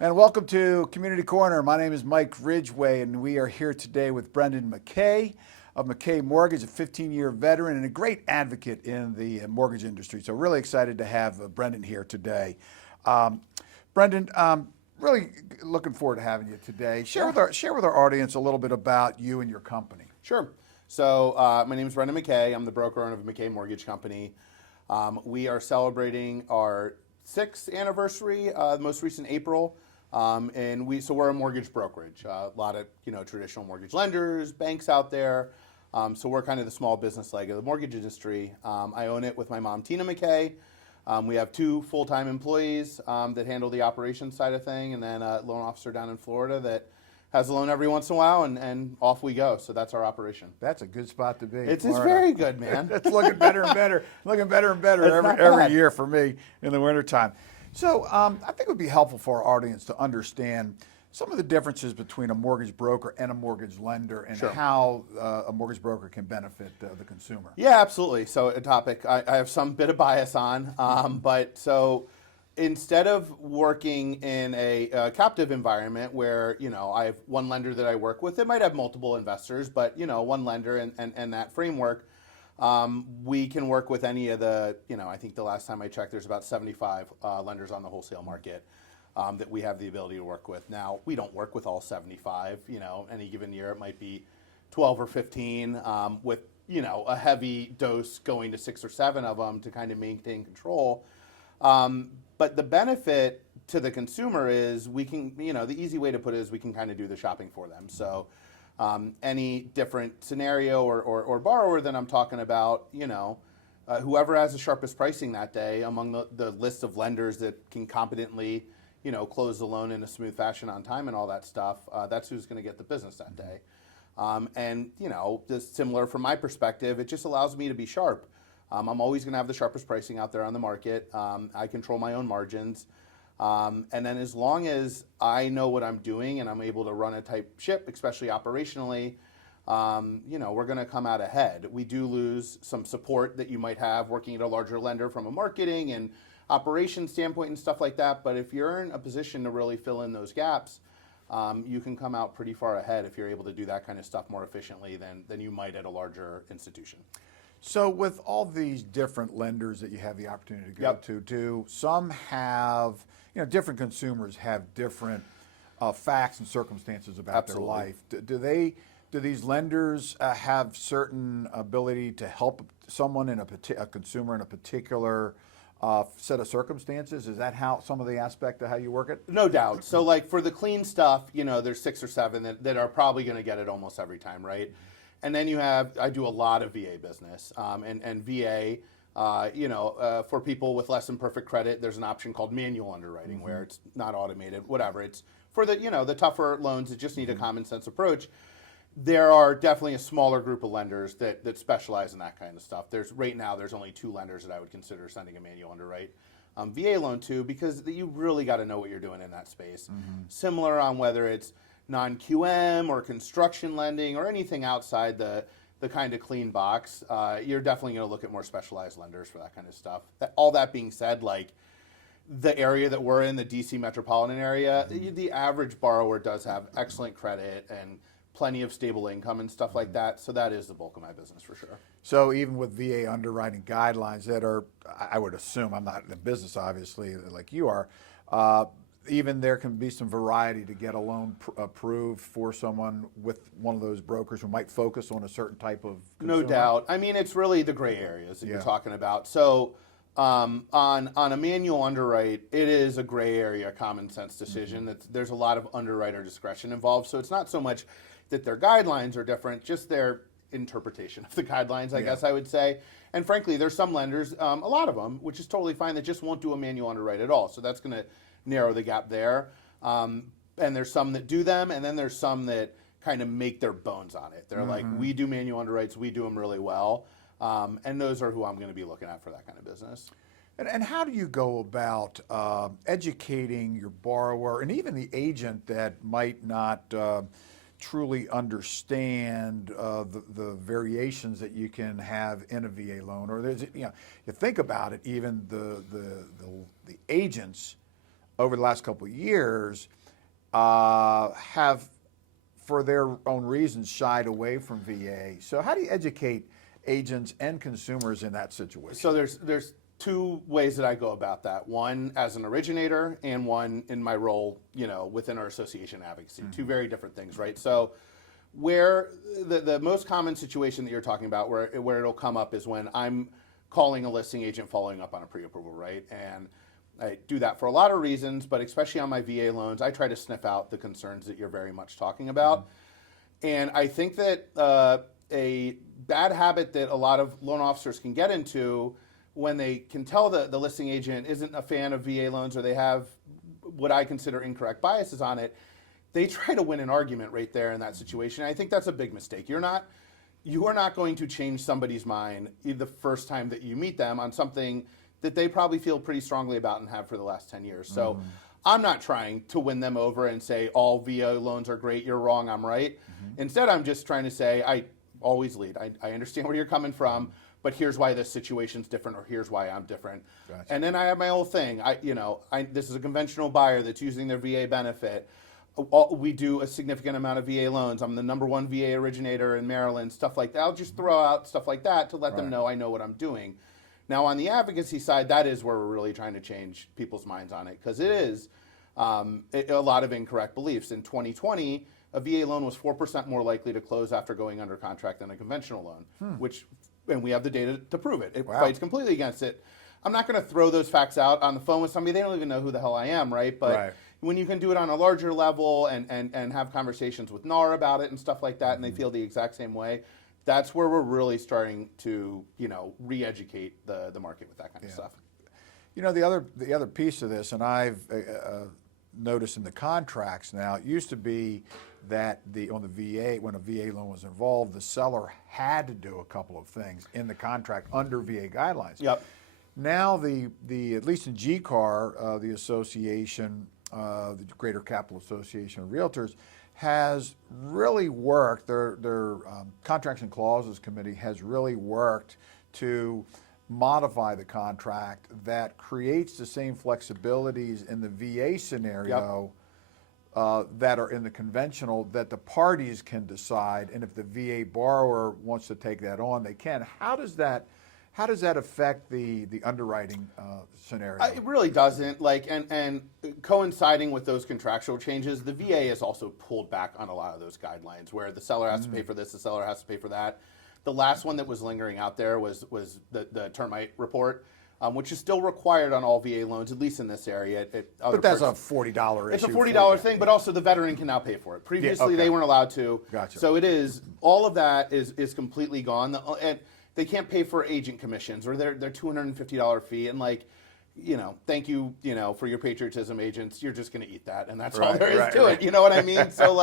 And welcome to Community Corner. My name is Mike Ridgway, and we are here today with Brendan McKay of McKay Mortgage, a 15-year veteran and a great advocate in the mortgage industry. So really excited to have Brendan here today. Brendan, really looking forward to having you today. Share with our audience a little bit about you and your company. Sure. So my name is Brendan McKay. I'm the broker owner of McKay Mortgage Company. We are celebrating our 6th anniversary, the most recent April. So we're a mortgage brokerage. A lot of traditional mortgage lenders, banks out there. So we're kind of the small business leg of the mortgage industry. I own it with my mom, Tina McKay. We have 2 full-time employees that handle the operations side of thing, and then a loan officer down in Florida that has a loan every once in a while, and off we go. So that's our operation. That's a good spot to be. It's very good, man. It's looking better and better, every year for me in the wintertime. So I think it would be helpful for our audience to understand some of the differences between a mortgage broker and a mortgage lender, and Sure. how a mortgage broker can benefit the consumer. Yeah, absolutely. So a topic I have some bit of bias on, but so instead of working in a captive environment where I have one lender that I work with, it might have multiple investors, but one lender and that framework. We can work with any of the, I think the last time I checked, there's about 75 lenders on the wholesale market that we have the ability to work with. Now, we don't work with all 75. Any given year it might be 12 or 15 with, a heavy dose going to 6 or 7 of them to kind of maintain control. But the benefit to the consumer is we can, the easy way to put it is we can kind of do the shopping for them. So any different scenario or borrower that I'm talking about, whoever has the sharpest pricing that day among the list of lenders that can competently, close the loan in a smooth fashion on time and all that stuff, that's who's going to get the business that day. And just similar from my perspective, it just allows me to be sharp. I'm always going to have the sharpest pricing out there on the market. I control my own margins. And then as long as I know what I'm doing and I'm able to run a tight ship, especially operationally, we're going to come out ahead. We do lose some support that you might have working at a larger lender from a marketing and operations standpoint and stuff like that. But if you're in a position to really fill in those gaps, you can come out pretty far ahead if you're able to do that kind of stuff more efficiently than you might at a larger institution. So with all these different lenders that you have the opportunity to go to, do some have, different consumers have different facts and circumstances about Absolutely. their life. Do these lenders have certain ability to help someone a consumer in a particular set of circumstances? Is that how some of the aspect of how you work it? No doubt. So like for the clean stuff, there's 6 or 7 that are probably going to get it almost every time, right? And then I do a lot of VA business, and VA, for people with less than perfect credit, there's an option called manual underwriting where it's not automated, whatever. It's for the tougher loans that just need a common sense approach. There are definitely a smaller group of lenders that specialize in that kind of stuff. Right now there's only 2 lenders that I would consider sending a manual underwrite. VA loan too, because you really got to know what you're doing in that space. Similar on whether it's non-QM or construction lending or anything outside the kind of clean box, you're definitely going to look at more specialized lenders for that kind of stuff. All that being said, like the area that we're in, the DC metropolitan area, the average borrower does have excellent credit and plenty of stable income and stuff like that. So that is the bulk of my business for sure. So even with VA underwriting guidelines that are, I would assume, I'm not in the business obviously like you are, even there can be some variety to get a loan approved for someone with one of those brokers who might focus on a certain type of consumer. No doubt. I mean, it's really the gray areas that you're talking about. So on a manual underwrite, it is a gray area common sense decision. There's a lot of underwriter discretion involved. So it's not so much that their guidelines are different, just their interpretation of the guidelines, I guess I would say. And frankly, there's some lenders, a lot of them, which is totally fine, that just won't do a manual underwrite at all. So that's going to narrow the gap there. And there's some that do them, and then there's some that kind of make their bones on it. They're like, we do manual underwrites, we do them really well. And those are who I'm going to be looking at for that kind of business. And how do you go about educating your borrower and even the agent that might not truly understand the variations that you can have in a VA loan? Or there's, you think about it, even the agents over the last couple of years have, for their own reasons, shied away from VA. So how do you educate agents and consumers in that situation? So there's two ways that I go about that. One as an originator, and one in my role, within our association advocacy. Two very different things, right? So where the most common situation that you're talking about where it'll come up is when I'm calling a listing agent following up on a pre-approval, right? And I do that for a lot of reasons, but especially on my VA loans, I try to sniff out the concerns that you're very much talking about. And I think that a bad habit that a lot of loan officers can get into when they can tell the listing agent isn't a fan of VA loans, or they have what I consider incorrect biases on it, they try to win an argument right there in that situation. I think that's a big mistake. You are not going to change somebody's mind the first time that you meet them on something that they probably feel pretty strongly about and have for the last 10 years. So I'm not trying to win them over and say all VA loans are great, you're wrong, I'm right. Instead, I'm just trying to say, I always lead. I understand where you're coming from, but here's why this situation's different, or here's why I'm different. Gotcha. And then I have my whole thing. This is a conventional buyer that's using their VA benefit. We do a significant amount of VA loans. I'm the #1 VA originator in Maryland, stuff like that. I'll just throw out stuff like that to let them know I know what I'm doing. Now, on the advocacy side, that is where we're really trying to change people's minds on it, because it is a lot of incorrect beliefs. In 2020, a VA loan was 4% more likely to close after going under contract than a conventional loan, and we have the data to prove it. It fights completely against it. I'm not going to throw those facts out on the phone with somebody. They don't even know who the hell I am, right? But when you can do it on a larger level and have conversations with NAR about it and stuff like that, and they feel the exact same way, that's where we're really starting to, re-educate the market with that kind of stuff. The other piece of this, and I've noticed in the contracts now, it used to be that on the VA, when a VA loan was involved, the seller had to do a couple of things in the contract under VA guidelines. Yep. Now the at least in GCAR, the association, the Greater Capital Association of Realtors, has really worked, their Contracts and Clauses Committee has really worked to modify the contract that creates the same flexibilities in the VA scenario that are in the conventional, that the parties can decide, and if the VA borrower wants to take that on, they can. How does that affect the underwriting scenario? It really doesn't. And coinciding with those contractual changes, the VA has also pulled back on a lot of those guidelines, where the seller has to pay for this, the seller has to pay for that. The last one that was lingering out there was the termite report, which is still required on all VA loans, at least in this area. But that's a $40 issue. It's a $40 thing, but also the veteran can now pay for it. Previously, they weren't allowed to. Gotcha. So it is, all of that is completely gone. And they can't pay for agent commissions or their $250 fee. And thank you, for your patriotism, agents. You're just going to eat that, and that's all there is to it. You know what I mean? So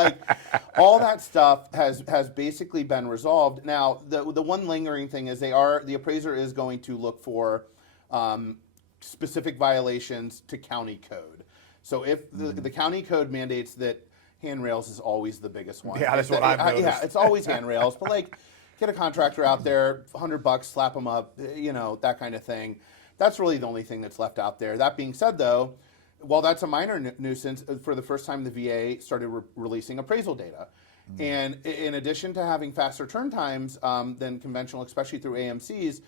all that stuff has basically been resolved. Now, the one lingering thing is the appraiser is going to look for specific violations to county code. So if the county code mandates that handrails is always the biggest one. Yeah, that's what I've noticed. Yeah, it's always handrails, but get a contractor out there, $100, slap them up, that kind of thing. That's really the only thing that's left out there. That being said, though, while that's a minor nuisance, for the first time the VA started releasing appraisal data. And in addition to having faster turn times than conventional, especially through AMCs,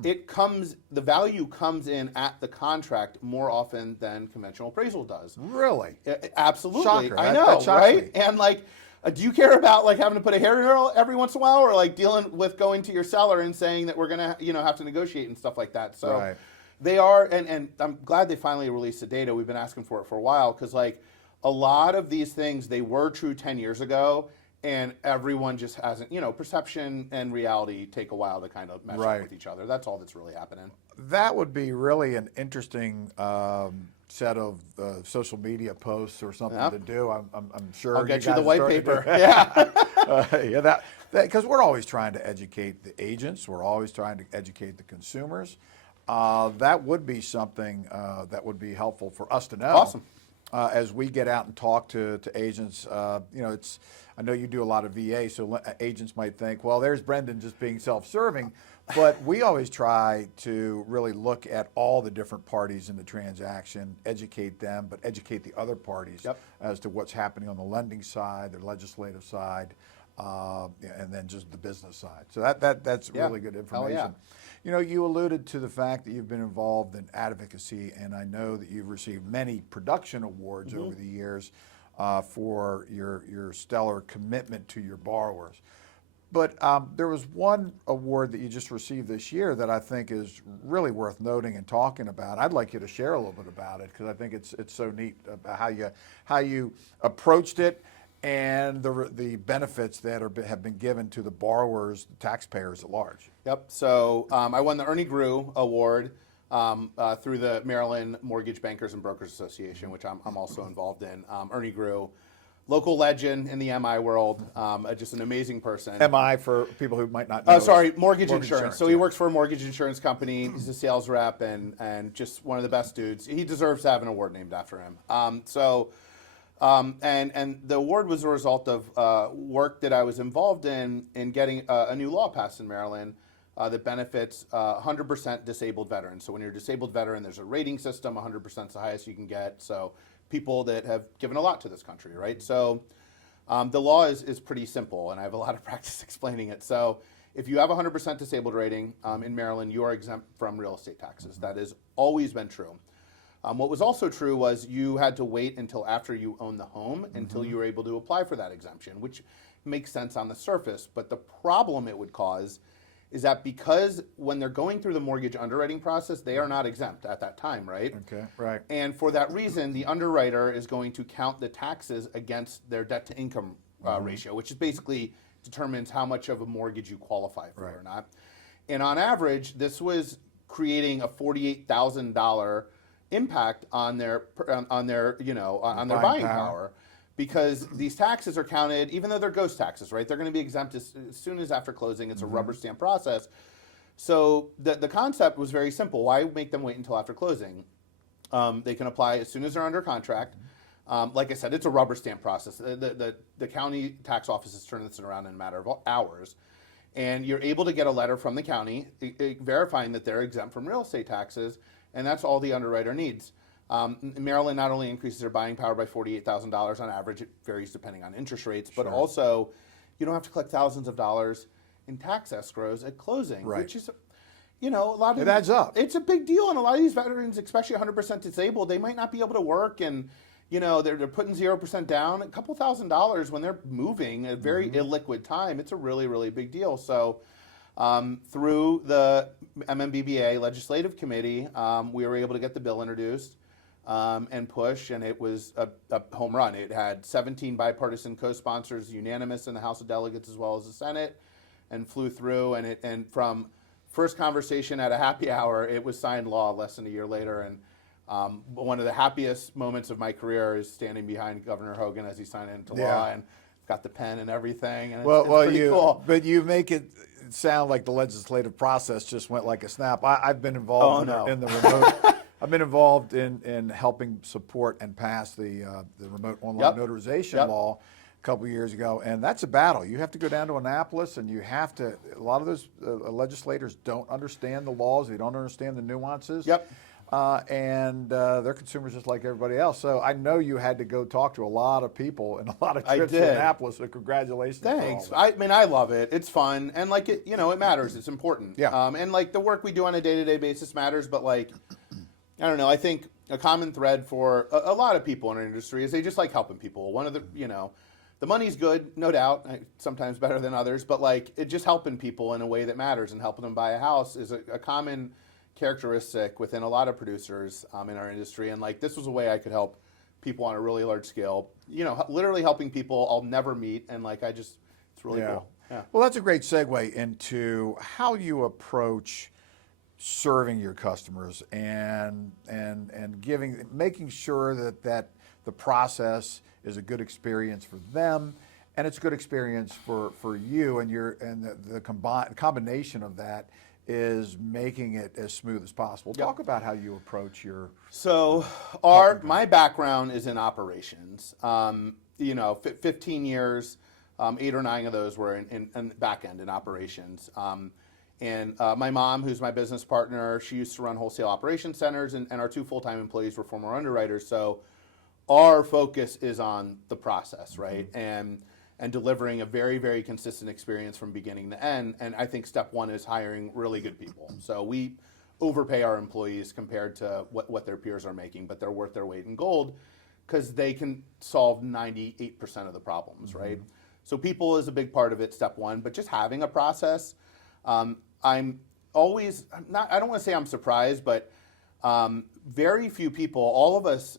the value comes in at the contract more often than conventional appraisal does. Really? Absolutely. Shocker. I know, that right? me. And do you care about having to put a handrail every once in a while, or dealing with going to your seller and saying that we're gonna have to negotiate and stuff like that? So they are, and I'm glad they finally released the data. We've been asking for it for a while, because a lot of these things, they were true 10 years ago, and everyone just hasn't, perception and reality take a while to kind of mesh up with each other. That's all that's really happening. That would be really an interesting set of social media posts or something to do. I'm sure I'll get you the guys white started paper. Yeah, because we're always trying to educate the agents. We're always trying to educate the consumers. That would be something that would be helpful for us to know. Awesome. as we get out and talk to agents, I know you do a lot of VA, so agents might think, well, there's Brendan just being self-serving, but we always try to really look at all the different parties in the transaction, educate them, but educate the other parties as to what's happening on the lending side, the legislative side, and then just the business side. So that's really good information. You know, you alluded to the fact that you've been involved in advocacy, and I know that you've received many production awards over the years for your stellar commitment to your borrowers. But there was one award that you just received this year that I think is really worth noting and talking about. I'd like you to share a little bit about it because I think it's so neat about how you approached it and the benefits that have been given to the borrowers, the taxpayers at large. Yep. So I won the Ernie Grew Award through the Maryland Mortgage Bankers and Brokers Association, which I'm also involved in. Ernie Grew, local legend in the MI world, just an amazing person. MI, for people who might not know. Mortgage insurance. So he works for a mortgage insurance company. He's a sales rep and just one of the best dudes. He deserves to have an award named after him. And the award was a result of work that I was involved in getting a new law passed in Maryland that benefits 100% disabled veterans. So when you're a disabled veteran, there's a rating system. 100% is the highest you can get. So people that have given a lot to this country, right? So the law is pretty simple, and I have a lot of practice explaining it. So if you have a 100% disabled rating in Maryland, you are exempt from real estate taxes. That has always been true. What was also true was you had to wait until after you own the home until you were able to apply for that exemption, which makes sense on the surface. But the problem it would cause is that because when they're going through the mortgage underwriting process, they are not exempt at that time, right? Okay, right. And for that reason, the underwriter is going to count the taxes against their debt to income ratio, which is basically determines how much of a mortgage you qualify for or not. And on average, this was creating a $48,000 impact on their buying power, because these taxes are counted, even though they're ghost taxes, right? They're going to be exempt as soon as after closing. It's a rubber stamp process. So the concept was very simple. Why make them wait until after closing? They can apply as soon as they're under contract. Like I said, it's a rubber stamp process. The county tax offices turn this around in a matter of hours. And you're able to get a letter from the county verifying that they're exempt from real estate taxes, and that's all the underwriter needs. Maryland not only increases their buying power by $48,000 on average, it varies depending on interest rates, but also you don't have to collect thousands of dollars in tax escrows at closing, which is, a lot of it adds up. It's a big deal, and a lot of these veterans, especially 100% disabled, they might not be able to work, and they're putting 0% down. A couple $1,000s when they're moving at a very illiquid time, it's a really, really big deal. So through the MMBBA Legislative Committee, we were able to get the bill introduced and push, and it was a home run. It had 17 bipartisan co-sponsors, unanimous in the House of Delegates as well as the Senate, and flew through. And from first conversation at a happy hour, it was signed law less than a year later. And one of the happiest moments of my career is standing behind Governor Hogan as he signed it into law, and got the pen and everything. And it's pretty cool. But you make it sound like the legislative process just went like a snap. I've been involved in the remote. I've been involved in helping support and pass the remote online notarization law a couple of years ago, and that's a battle. You have to go down to Annapolis, and you have to. A lot of those legislators don't understand the laws. They don't understand the nuances. And they're consumers just like everybody else. So I know you had to go talk to a lot of people and a lot of trips to Annapolis. So congratulations. Thanks. I mean, I love it. It's fun, and it matters. It's important. And the work we do on a day-to-day basis matters. But I don't know. I think a common thread for a lot of people in our industry is they just like helping people. One of the money's good, no doubt. Sometimes better than others, but it just helping people in a way that matters and helping them buy a house is a common characteristic within a lot of producers in our industry. And this was a way I could help people on a really large scale, literally helping people I'll never meet. And it's really cool. Yeah. Well, that's a great segue into how you approach serving your customers and making sure that the process is a good experience for them, and it's a good experience for you, and the combination of that is making it as smooth as possible. Yep. Talk about how you approach your. So my background is in operations. 15 years, 8 or 9 of those were in back end in operations. And my mom, who's my business partner, she used to run wholesale operation centers, and our 2 full-time employees were former underwriters. So our focus is on the process, right? And delivering a very, very consistent experience from beginning to end. And I think step 1 is hiring really good people. So we overpay our employees compared to what their peers are making, but they're worth their weight in gold because they can solve 98% of the problems, right? So people is a big part of it, step 1, but just having a process. I'm always, I don't want to say I'm surprised, but very few people, all of us,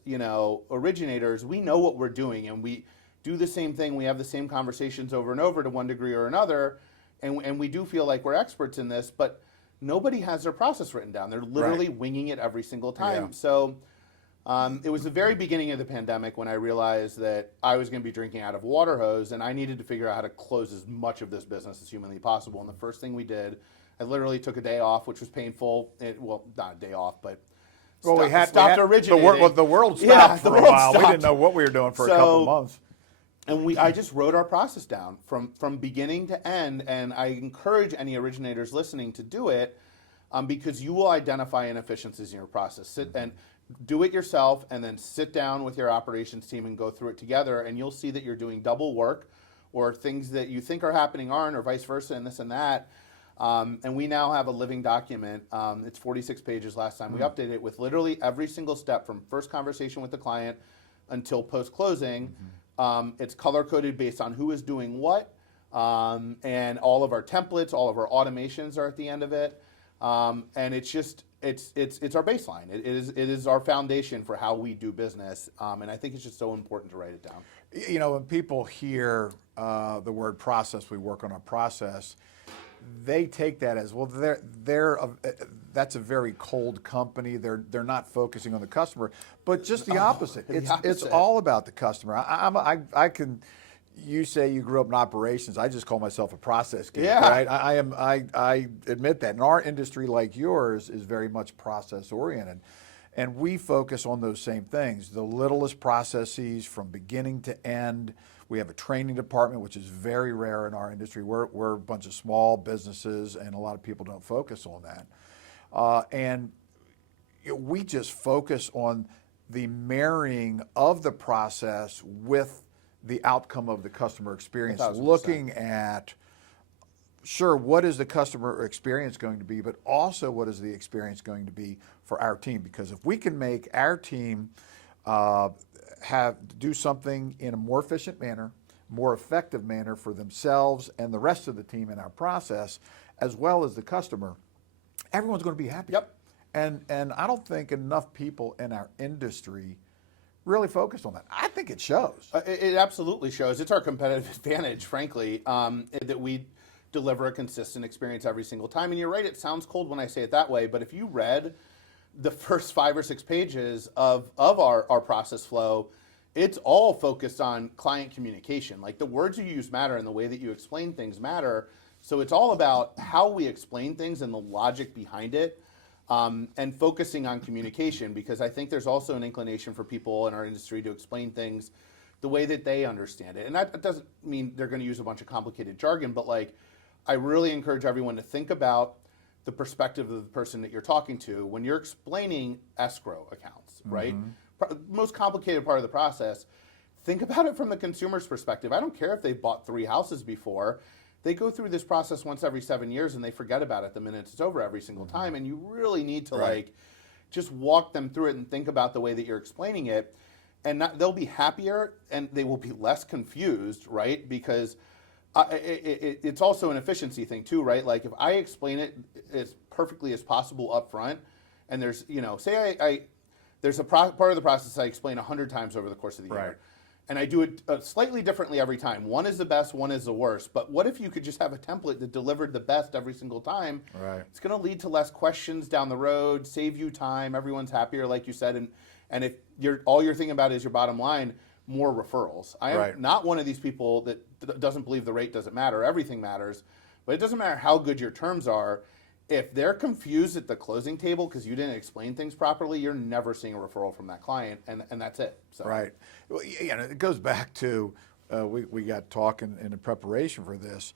originators, we know what we're doing, and we do the same thing. We have the same conversations over and over to one degree or another, and we do feel like we're experts in this, but nobody has their process written down. They're literally winging it every single time. Yeah. So it was the very beginning of the pandemic when I realized that I was going to be drinking out of a water hose, and I needed to figure out how to close as much of this business as humanly possible. And the first thing we did, I literally took a day off, which was painful. Well, not a day off, but stopped originating. The world stopped for a while. Stopped. We didn't know what we were doing for a couple of months. And I just wrote our process down from beginning to end, and I encourage any originators listening to do it because you will identify inefficiencies in your process. Sit and do it yourself, and then sit down with your operations team and go through it together, and you'll see that you're doing double work, or things that you think are happening aren't, or vice versa, and this and that. And we now have a living document. It's 46 pages last time we updated it with literally every single step from first conversation with the client until post-closing. It's color-coded based on who is doing what, and all of our templates, all of our automations are at the end of it. And it's just, it's our baseline. It is our foundation for how we do business. And I think it's just so important to write it down. When people hear the word process, we work on a process, they take that as, well, that's a very cold company. They're not focusing on the customer, but just the opposite. It's all about the customer. You say you grew up in operations. I just call myself a process geek, right? I admit that. And our industry, like yours, is very much process oriented. And we focus on those same things, the littlest processes from beginning to end. We have a training department, which is very rare in our industry. We're a bunch of small businesses, and a lot of people don't focus on that. And we just focus on the marrying of the process with the outcome of the customer experience, 1,000%. looking at, sure, what is the customer experience going to be, but also what is the experience going to be for our team? Because if we can make our team do something in a more efficient manner, more effective manner for themselves and the rest of the team in our process, as well as the customer, everyone's going to be happy. Yep. And I don't think enough people in our industry really focused on that. I think it shows. It absolutely shows. It's our competitive advantage, frankly, that we deliver a consistent experience every single time. And you're right, it sounds cold when I say it that way, but if you read the first 5 or 6 pages of our process flow, it's all focused on client communication. Like, the words you use matter and the way that you explain things matter. So it's all about how we explain things and the logic behind it. And focusing on communication, because I think there's also an inclination for people in our industry to explain things the way that they understand it. And that doesn't mean they're going to use a bunch of complicated jargon, but I really encourage everyone to think about the perspective of the person that you're talking to when you're explaining escrow accounts, right? Most complicated part of the process. Think about it from the consumer's perspective. I don't care if they've bought 3 houses before. They go through this process once every 7 years and they forget about it the minute it's over every single time. And you really need to just walk them through it and think about the way that you're explaining it. And they'll be happier and they will be less confused, right? Because it's also an efficiency thing too, right? Like, if I explain it as perfectly as possible up front, and there's, say there's a part of the process I explain 100 times over the course of the year. And I do it slightly differently every time. One is the best, one is the worst. But what if you could just have a template that delivered the best every single time? Right. It's going to lead to less questions down the road, save you time. Everyone's happier, like you said. And if all you're thinking about is your bottom line, more referrals. I am not one of these people that doesn't believe the rate doesn't matter. Everything matters. But it doesn't matter how good your terms are. if they're confused at the closing table because you didn't explain things properly, you're never seeing a referral from that client, and that's it. So. Right. Well, it goes back to we got talking in the preparation for this.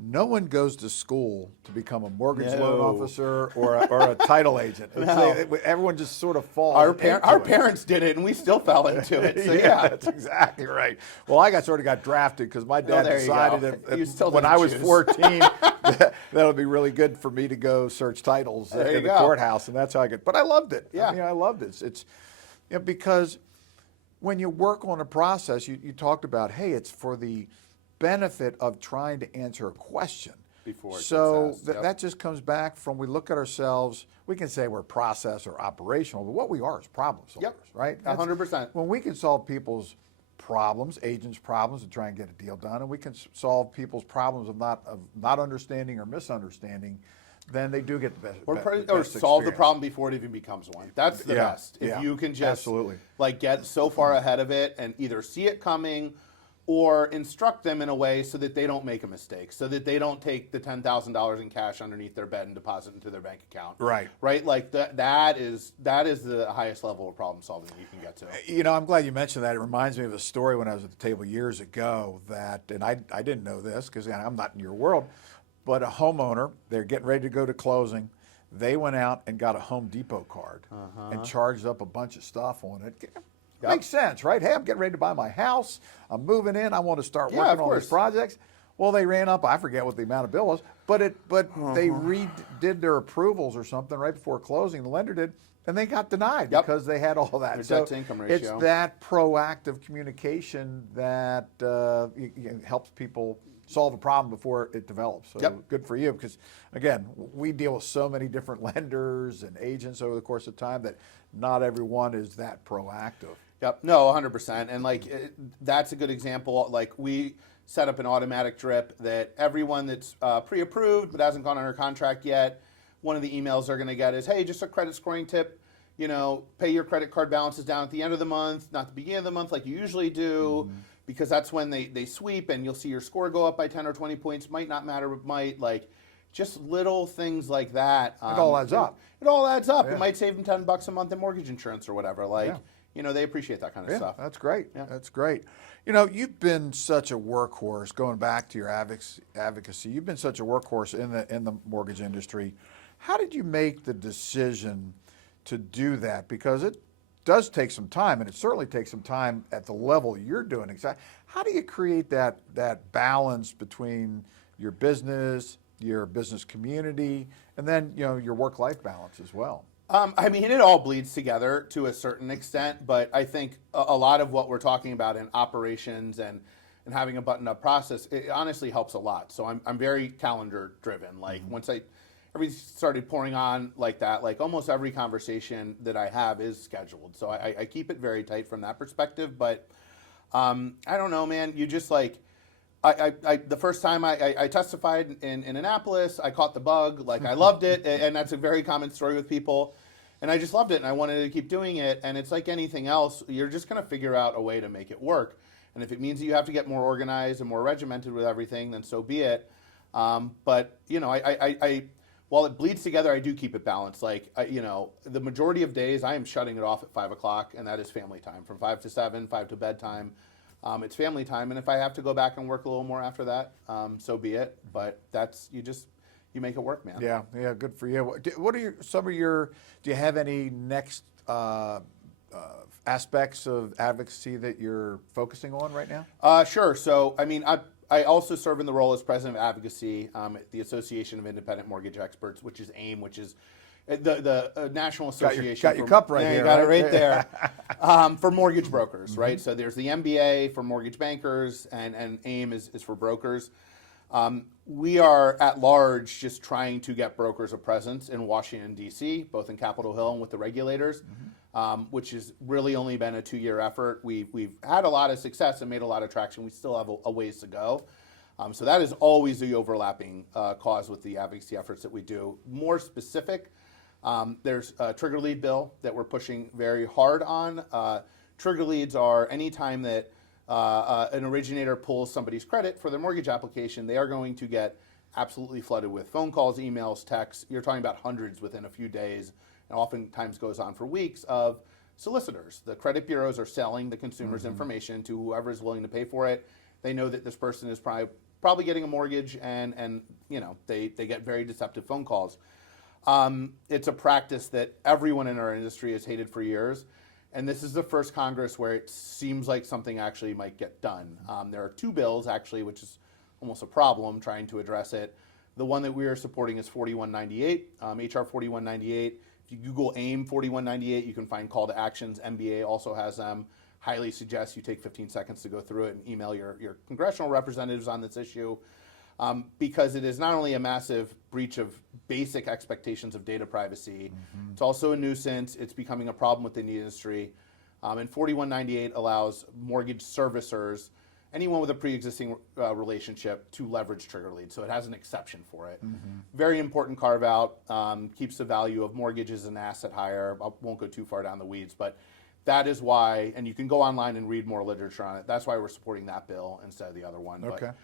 No one goes to school to become a mortgage loan officer or a title agent. Everyone just sort of falls. Our into it. parents did it, and we still fell into it. So That's exactly right. Well, I sort of got drafted because my dad there you decided go. You still when didn't I was choose. 14 that would be really good for me to go search titles There in you the go. courthouse, and that's how I get. But I loved it. Yeah. I mean, I loved it. It's because when you work on a process, you talked about, hey, it's for the benefit of trying to answer a question. Before it So gets asked, yep. that just comes back from we look at ourselves, we can say we're process or operational, but what we are is problem solvers, Yep. right? 100%. When we can solve people's problems, agents' problems, and try and get a deal done, and we can solve people's problems of not understanding or misunderstanding, then they do get the best. Or best solve the experience. problem before it even becomes one. That's the Yeah, best. If yeah, you can just absolutely. like get so far ahead of it and either see it coming or instruct them in a way so that they don't make a mistake, so that they don't take the $10,000 in cash underneath their bed and deposit into their bank account. Right. Right? Like that is the highest level of problem solving you can get to. I'm glad you mentioned that. It reminds me of a story when I was at the table years ago and I didn't know this because I'm not in your world, but a homeowner, they're getting ready to go to closing. They went out and got a Home Depot card and charged up a bunch of stuff on it. Yep. Makes sense, right? Hey, I'm getting ready to buy my house. I'm moving in. I want to start Yeah, working of on course. these projects. Well, they ran up. I forget what the amount of bill was, but they redid their approvals or something right before closing. The lender did, and they got denied Yep. because they had all that. Their So debt to income it's ratio. that proactive communication that helps people solve a problem before it develops. So Yep. good for you because, again, we deal with so many different lenders and agents over the course of time that not everyone is that proactive. Yep. No, 100%. And that's a good example. Like we set up an automatic drip that everyone that's pre-approved but hasn't gone under contract yet, one of the emails they're going to get is, hey, just a credit scoring tip. Pay your credit card balances down at the end of the month, not the beginning of the month like you usually do, because that's when they sweep and you'll see your score go up by 10 or 20 points. Might not matter, but might. Just little things like that. It all adds up. It all adds up. Yeah. It might save them $10 a month in mortgage insurance or whatever. They appreciate that kind of stuff. That's great. Yeah. That's great. You've been such a workhorse. Going back to your advocacy, you've been such a workhorse in the mortgage industry. How did you make the decision to do that? Because it does take some time, and it certainly takes some time at the level you're doing. Exactly. How do you create that balance between your business community, and then your work-life balance as well? It all bleeds together to a certain extent, but I think a lot of what we're talking about in operations and having a buttoned-up process, it honestly helps a lot. So I'm very calendar-driven. Once everything started pouring on like that, almost every conversation that I have is scheduled. So I keep it very tight from that perspective. But I don't know, man. You just the first time I testified in Annapolis, I caught the bug. I loved it, and that's a very common story with people. And I just loved it, and I wanted to keep doing it. And it's like anything else, you're just going to figure out a way to make it work. And if it means that you have to get more organized and more regimented with everything, then so be it. But while it bleeds together, I do keep it balanced. The majority of days, I am shutting it off at 5 o'clock, and that is family time from 5 to 7, 5 to bedtime. It's family time, and if I have to go back and work a little more after that, so be it. But you make it work, man. Yeah, good for you. What are do you have any next aspects of advocacy that you're focusing on right now? Sure. So, I also serve in the role as president of advocacy at the Association of Independent Mortgage Experts, which is AIM, which is the National Association. Got your cup right here. You got right? it right there. For mortgage brokers, right? So there's the MBA for mortgage bankers, and AIM is for brokers. We are at large just trying to get brokers a presence in Washington, D.C., both in Capitol Hill and with the regulators, which has really only been a 2-year effort. We've had a lot of success and made a lot of traction. We still have a ways to go. So that is always the overlapping cause with the advocacy efforts that we do. More specific, there's a trigger lead bill that we're pushing very hard on. Trigger leads are any time that an originator pulls somebody's credit for their mortgage application, they are going to get absolutely flooded with phone calls, emails, texts. You're talking about hundreds within a few days, and oftentimes goes on for weeks of solicitors. The credit bureaus are selling the consumer's information to whoever is willing to pay for it. They know that this person is probably getting a mortgage, and they get very deceptive phone calls. It's a practice that everyone in our industry has hated for years, and this is the first Congress where it seems like something actually might get done. There are two bills actually, which is almost a problem trying to address it. The one that we are supporting is 4198, HR 4198. If you Google AIM 4198, you can find call to actions. MBA also has them. Highly suggest you take 15 seconds to go through it and email your congressional representatives on this issue, because it is not only a massive breach of basic expectations of data privacy, it's also a nuisance. It's becoming a problem within the industry. And 4198 allows mortgage servicers, anyone with a pre-existing relationship, to leverage trigger leads. So it has an exception for it. Very important carve out, keeps the value of mortgages and asset higher. I won't go too far down the weeds, but that is why, and you can go online and read more literature on it. That's why we're supporting that bill instead of the other one. Okay. But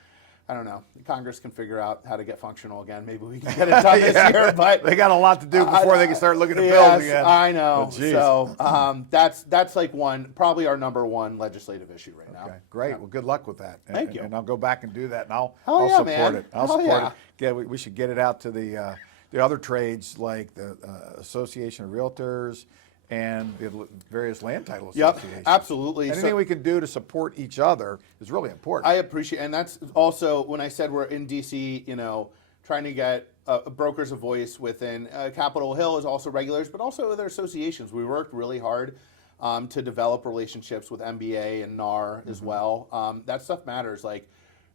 I don't know. Congress can figure out how to get functional again. Maybe we can get it done this year. But they got a lot to do before they can start looking at bills again. I know. Oh, geez. So that's like probably our number one legislative issue right now. Okay, great. Well, good luck with that. Thank you. And I'll go back and do that, and I'll Hell yeah, support man. it. I'll Hell support yeah. it. Yeah, we should get it out to the other trades like the Association of Realtors and the various land title Yep, associations. absolutely. Anything we can do to support each other is really important. I appreciate, and that's also when I said we're in DC, trying to get brokers a voice within Capitol Hill is also regulators, but also other associations. We worked really hard to develop relationships with MBA and NAR as well. That stuff matters. Like,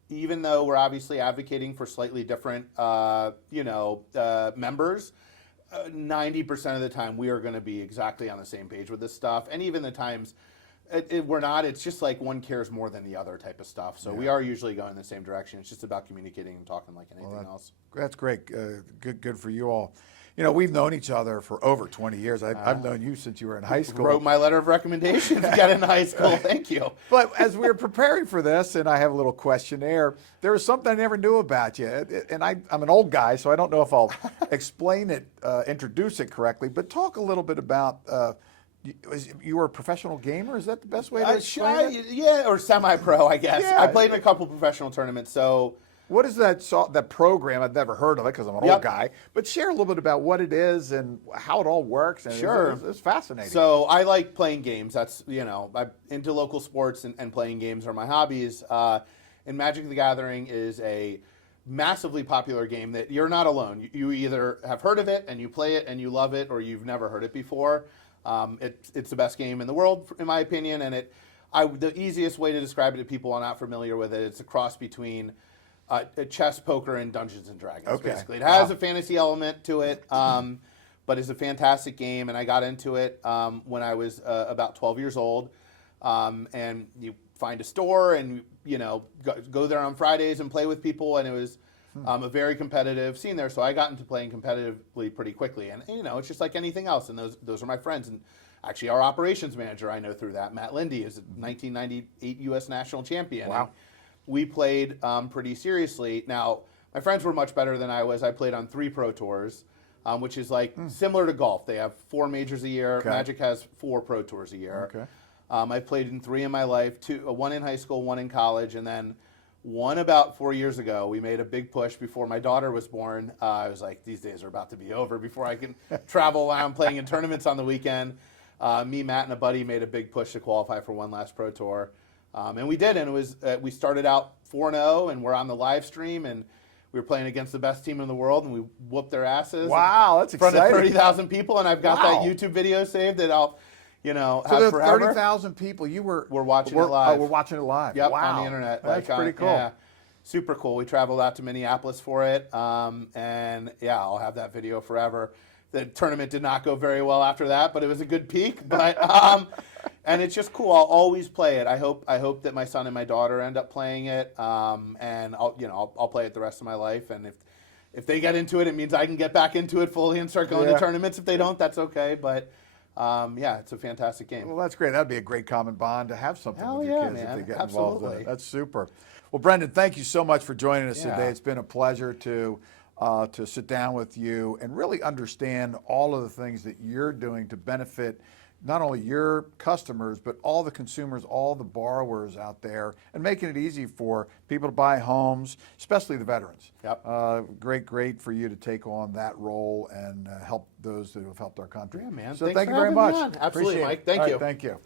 even though we're obviously advocating for slightly different, members, 90% of the time we are going to be exactly on the same page with this stuff. And even the times we're not, it's just like one cares more than the other type of stuff. So we are usually going in the same direction. It's just about communicating and talking like anything else. That's great. Good for you all. We've known each other for over 20 years. I've known you since you were in high school. Wrote my letter of recommendation to get into high school. Thank you. But as we were preparing for this, and I have a little questionnaire, there was something I never knew about you. And I'm an old guy, so I don't know if I'll explain it, introduce it correctly, but talk a little bit about, you were a professional gamer? Is that the best way to explain it? Yeah, or semi-pro, I guess. Yeah. I played in a couple professional tournaments, so... What is that program? I've never heard of it because I'm an old guy. But share a little bit about what it is and how it all works. And Sure. It's fascinating. So I like playing games. That's, I'm into local sports and playing games are my hobbies. And Magic the Gathering is a massively popular game that you're not alone. You either have heard of it and you play it and you love it, or you've never heard it before. It's the best game in the world, in my opinion. And the easiest way to describe it to people who are not familiar with it, it's a cross between chess, poker, and Dungeons and Dragons. Okay. Basically, it has a fantasy element to it, but it's a fantastic game. And I got into it when I was about 12 years old. And you find a store, and go there on Fridays and play with people. And it was a very competitive scene there. So I got into playing competitively pretty quickly. And it's just like anything else. And those are my friends. And actually, our operations manager I know through that, Matt Lindy, is a 1998 U.S. national champion. Wow. And we played pretty seriously. Now, my friends were much better than I was. I played on 3 pro tours, which is like similar to golf. They have 4 majors a year. Okay. Magic has 4 pro tours a year. Okay. I've played in 3 in my life, 1 in high school, 1 in college, and then one about 4 years ago. We made a big push before my daughter was born. I was like, these days are about to be over before I can travel around playing in tournaments on the weekend. Me, Matt, and a buddy made a big push to qualify for one last pro tour. And we did, and it was we started out 4-0, and we're on the live stream, and we were playing against the best team in the world, and we whooped their asses. Wow, that's in front of exciting. 30,000 people, and I've got Wow. that YouTube video saved that I'll, So have the forever. 30,000 people We're watching it live. Oh, we're watching it live. Yep, wow. on the internet. That's pretty cool. Yeah, super cool. We traveled out to Minneapolis for it, and I'll have that video forever. The tournament did not go very well after that, but it was a good peak. But and it's just cool. I'll always play it. I hope that my son and my daughter end up playing it, and I'll play it the rest of my life. And if they get into it, it means I can get back into it fully and start going to tournaments. If they don't, that's okay. But Yeah, it's a fantastic game. Well, that's great. That'd be a great common bond to have something Hell with your yeah, kids if man. they get involved in Absolutely. it. That's super. Well, Brendan, thank you so much for joining us Yeah. today. It's been a pleasure to sit down with you and really understand all of the things that you're doing to benefit not only your customers, but all the consumers, all the borrowers out there, and making it easy for people to buy homes, especially the veterans. Yep. Great for you to take on that role and help those that have helped our country. Yeah, man. So Thanks thank for you very having me much. on. Absolutely, Appreciate it. Mike. Thank All right, you. thank you.